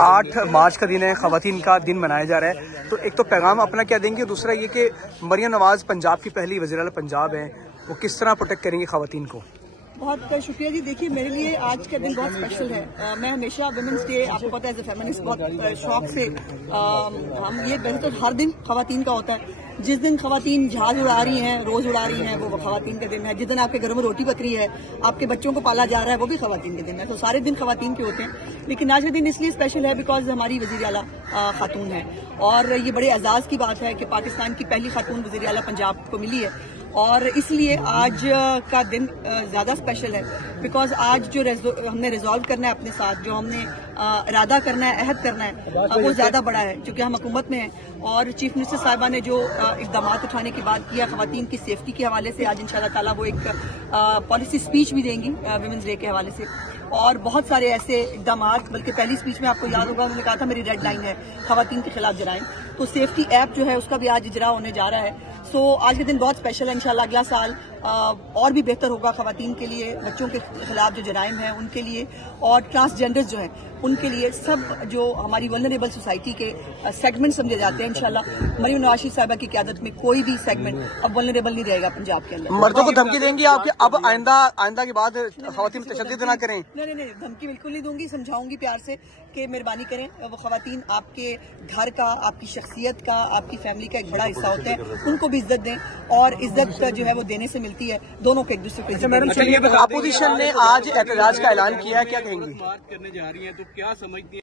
8 مارچ کا دن ہے، خواتین کا دن منایا جا رہا ہے، تو ایک تو پیغام اپنا کیا دیں گے، دوسرا یہ کہ مریم نواز پنجاب کی پہلی وزیر اعلیٰ پنجاب ہیں، وہ کس طرح پروٹیکٹ کریں گے خواتین کو؟ بہت شکریہ جی. دیکھیے میرے لیے آج کا دن بہت اسپیشل ہے. میں ہمیشہ ویمنس ڈے آپ کو پتا ہے ایز اے فیمنسٹ بہت شوق سے ہم یہ بہتر ہر دن خواتین کا ہوتا ہے. جس دن خواتین جھاگ اڑا رہی ہیں، روز اڑا رہی ہیں، وہ خواتین کا دن ہے. جس دن آپ کے گھروں میں روٹی پک رہی ہے، آپ کے بچوں کو پالا جا رہا ہے، وہ بھی خواتین کے دن ہے. تو سارے دن خواتین کے ہوتے ہیں، لیکن آج کا دن اس لیے اسپیشل ہے بیکاز ہماری وزیر اعلیٰ خاتون ہے، اور یہ بڑے اعزاز کی بات ہے کہ پاکستان کی پہلی خاتون وزیر اعلیٰ پنجاب کو ملی ہے. اور اس لیے آج کا دن زیادہ اسپیشل ہے بیکاز آج جو ہم نے ریزالو کرنا ہے اپنے ساتھ، جو ہم نے ارادہ کرنا ہے، عہد کرنا ہے، وہ زیادہ بڑا ہے چونکہ ہم حکومت میں ہیں. اور چیف منسٹر صاحبہ نے جو اقدامات اٹھانے کی بات کیا خواتین کی سیفٹی کے حوالے سے، آج انشاءاللہ تعالیٰ وہ ایک پالیسی اسپیچ بھی دیں گی ویمنز ڈے کے حوالے سے. اور بہت سارے ایسے اقدامات، بلکہ پہلی اسپیچ میں آپ کو یاد ہوگا انہوں نے کہا تھا میری ریڈ لائن ہے خواتین کے خلاف جرائم، تو سیفٹی ایپ جو ہے اس کا بھی آج اجرا ہونے جا رہا ہے. سو آج کے دن بہت اسپیشل ہے. انشاءاللہ اگلا سال اور بھی بہتر ہوگا خواتین کے لیے، بچوں کے خلاف جو جرائم ہیں ان کے لیے، اور ٹرانسجینڈرز جو ہیں ان کے لیے، سب جو ہماری ولنریبل سوسائٹی کے سیگمنٹ سمجھے جاتے ہیں. انشاءاللہ مریم نواز صاحبہ کی قیادت میں کوئی بھی سیگمنٹ اب ولنریبل نہیں رہے گا پنجاب کے اندر. مردوں کو دھمکی دیں گی آپ کہ اب آئندہ کے بعد خواتین تشدد نہ کریں؟ نہیں، دھمکی بالکل نہیں دوں گی. سمجھاؤں گی پیار سے کہ مہربانی کریں. وہ خواتین آپ کے گھر کا، آپ کی شخصیت کا، آپ کی فیملی کا ایک بڑا حصہ ہوتا ہے. ان کو بھی عزت دیں، اور عزت جو ہے وہ دینے سے ملتی ہے. دونوں کو ایک دوسرے کو عزت دیں. اپوزیشن نے آج احتجاج کا اعلان کیا ہے، کیا کہیں گی؟ بات کرنے جا رہی ہیں تو کیا سمجھتی ہیں؟